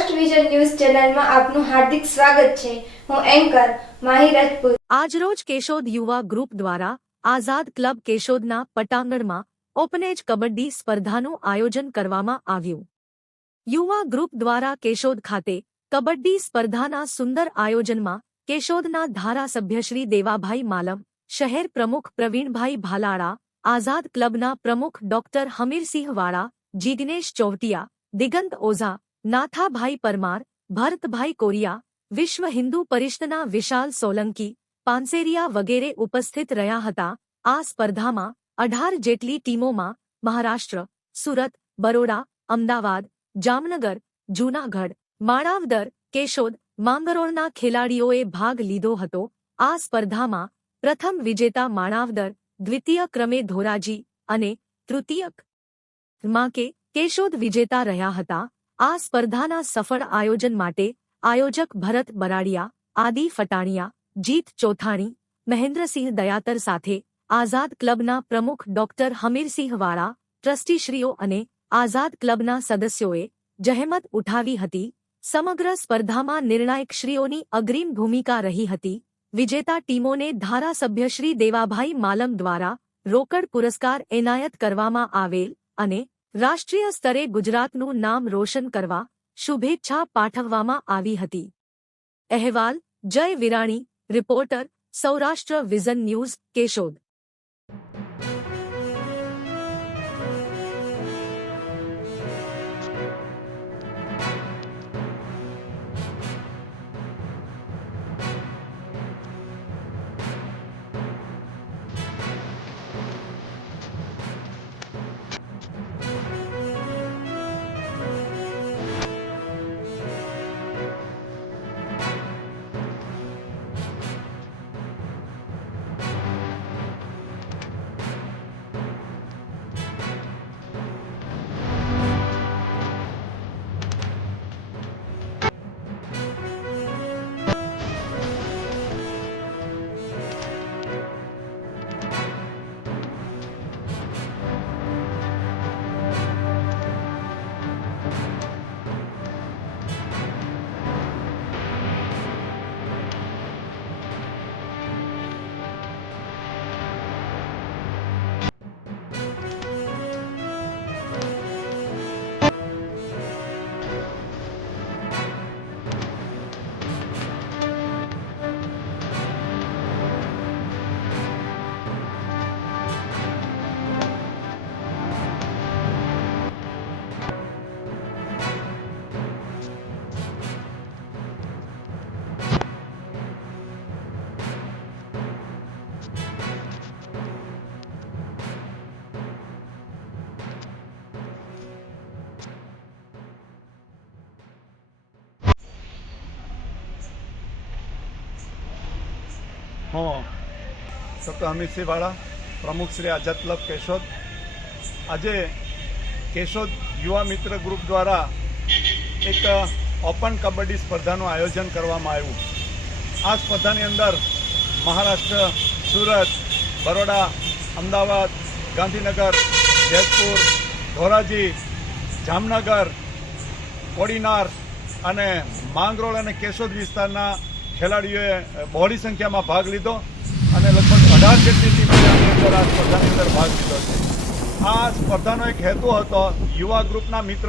Saurashtra vision news ચેનલમાં આપનું હાર્દિક સ્વાગત છે. હું એન્કર માહી રાજપૂત. આજરોજ કેશોદ યુવા ગ્રુપ દ્વારા આઝાદ ક્લબ કેશોદના પટાંગણમાં ઓપનેજ કબડ્ડી સ્પર્ધાનું આયોજન કરવામાં આવ્યું. યુવા ગ્રુપ દ્વારા કેશોદ ખાતે કબડ્ડી સ્પર્ધાના સુંદર આયોજનમાં કેશોદના ધારાસભ્યશ્રી દેવાભાઈ માલમ, શહેર પ્રમુખ પ્રવીણભાઈ ભાલાળા, આઝાદ ક્લબના પ્રમુખ ડોક્ટર હમીરસિંહ વાળા જીગ્નેશ ચોવટિયા, દિગંત ઓઝા નાથાભાઈ પરમાર, ભરતભાઈ કોરિયા, વિશ્વ હિન્દુ પરિષદના વિશાલ સોલંકી, પાનસેરિયા વગેરે ઉપસ્થિત રહ્યા હતા. આ સ્પર્ધામાં અઢાર જેટલી ટીમોમાં મહારાષ્ટ્ર, સુરત, બરોડા, અમદાવાદ, જામનગર, જૂનાગઢ, માણાવદર, કેશોદ, માંગરોળના ખેલાડીઓએ ભાગ લીધો હતો. આ સ્પર્ધામાં પ્રથમ વિજેતા માણાવદર, દ્વિતીય ક્રમે ધોરાજી અને તૃતીયકમાં કે કેશોદ વિજેતા રહ્યા હતા. આ સ્પર્ધાના સફળ આયોજન માટે આયોજક ભરત બરાડિયા, આદિ ફટાણિયા, જીત ચોથાણી, મહેન્દ્રસિંહ દયાતર સાથે આઝાદ ક્લબના પ્રમુખ ડોક્ટર હમીરસિંહ વાળા, ટ્રસ્ટીશ્રીઓ અને આઝાદ ક્લબના સદસ્યોએ જહેમત ઉઠાવી હતી. સમગ્ર સ્પર્ધામાં નિર્ણાયકશ્રીઓની અગ્રીમ ભૂમિકા રહી હતી. વિજેતા ટીમોને ધારાસભ્ય શ્રી દેવાભાઈ માલમ દ્વારા રોકડ પુરસ્કાર એનાયત કરવામાં આવેલ અને રાષ્ટ્રીય સ્તરે ગુજરાતનું નામ રોશન કરવા શુભેચ્છા પાઠવવામાં આવી હતી. અહેવાલ, Jay Virani, reporter, Saurashtra vision news, Keshod. હું ડૉક્ટર અમિતસિંહ વાળા પ્રમુખ શ્રી આઝાદ કેશોદ આજે કેશોદ યુવા મિત્ર ગ્રુપ દ્વારા એક ઓપન કબડ્ડી સ્પર્ધાનું આયોજન કરવામાં આવ્યું. આ સ્પર્ધાની અંદર મહારાષ્ટ્ર, સુરત, બરોડા, અમદાવાદ, ગાંધીનગર, જેતપુર, ધોરાજી, જામનગર, કોડીનાર અને માંગરોળ અને કેશોદ વિસ્તારના ખેલાડીઓએ બહોળી સંખ્યામાં ભાગ લીધો અને લગભગ અઢાર જેટલી ટીમોએ અંદર આ સ્પર્ધાની અંદર ભાગ લીધો છે. આ સ્પર્ધાનો એક હેતુ હતો યુવા ગ્રુપના મિત્રોનો